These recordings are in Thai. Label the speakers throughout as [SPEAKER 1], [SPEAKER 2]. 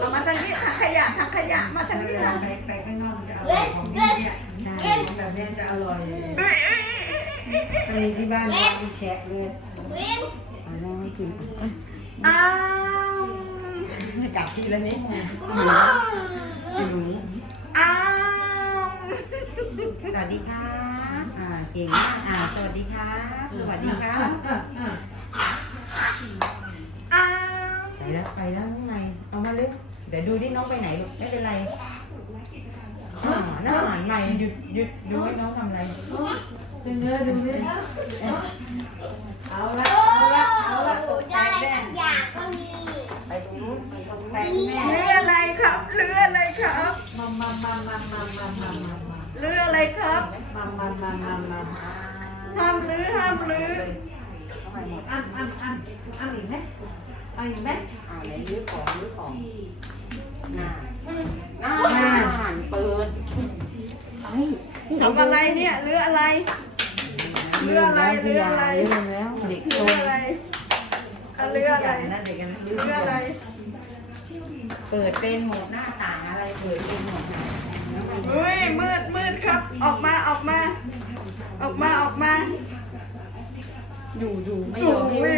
[SPEAKER 1] เอามาทางนี้ทางขยะทางขยะมาทางนี้ค่ะ
[SPEAKER 2] เล่นเล่นเล่นแบบเล่นจะอร่อยตอนนี้ที่บ้านเราไปแชกเลย
[SPEAKER 3] เอาล่ะกินอ้า
[SPEAKER 2] วกลับที่แล้วนี่ไงหนู
[SPEAKER 3] อ้าวสวัสดีค่ะอ่าเก่งอ่าสวัสดีค่ะสวัสดีค่ะอ้าวไปแล้วไปแล้วไงเอามาเลยเดี๋ยวดูที่น้องไปไหนไม่เป็นไรหน้าหันใหม่หยุดหยุดดูให้น้องทำอะไรจึงเนื้อดูนี่เอาละเอาละ
[SPEAKER 4] เอาละแต่แม่อยากก็มี
[SPEAKER 3] ไปดูนู้นไ
[SPEAKER 1] ปแต่แม่เนืออะไรครับเรืออะไรครับ
[SPEAKER 3] มามามามามามามาม
[SPEAKER 1] เรืออะไรครับ
[SPEAKER 3] มามามามามา
[SPEAKER 1] ห้ามรื้อห้ามรื้อ
[SPEAKER 3] อันอันอันอันอีกไหมอันอีกไหมเอาเลยรือของรื้อของหน้าหน้าหันเปิด
[SPEAKER 1] ทำอะไรเนี่ยหรืออะไรเรืออะไรเรืออะไรเดรืออะไรเด็กันเืออะไร
[SPEAKER 3] เปิดเป็นหมดหน้าต่างอะไร เปิดเป็นหมด
[SPEAKER 1] เฮ้ยมืดมืดครับ ออกมาออกมา ออกมาออกมา อยู่อยู่ไม่ยอมไ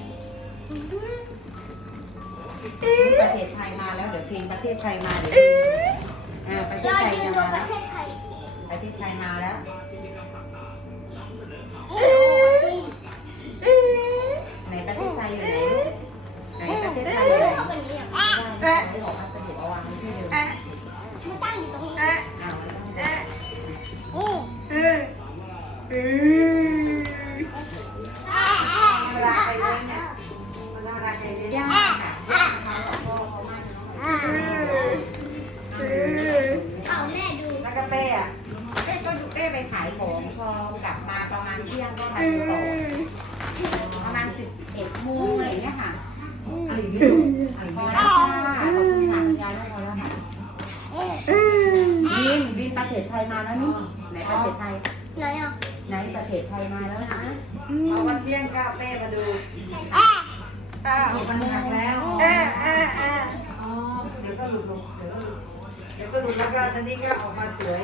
[SPEAKER 3] ประเทศไทยมาแล้วเดี๋ยวชิงประเทศไทยมาเดี๋ยวอ่าประเทศไทยมาแล้วประเทศไทยมาแล้วก็ดูเป้ไปขายของพอกลับมาประมาณเที่ยงก็ขายของประมาณสิบเอ็ดโมงอะไรเงี้ยค่ะพอแล้วค่ะขอบคุณค่ะคุณยายพอแล้วค่ะบินบินประเทศไทยมาแล้วนี่ ไหนประเทศไทย ไหนอ่ะ ไหนประเทศไทยมาแล้วนะมาวันเที่ยงก็เป้มาดูหลุดมันหักแล้ว
[SPEAKER 1] เอเอเอ
[SPEAKER 2] เดี๋ยวก็หลุดเดี๋ยวก็หลุดเดี๋ยวก็หลุดแล้วก็ตอนนี้ก็ออกมาสวย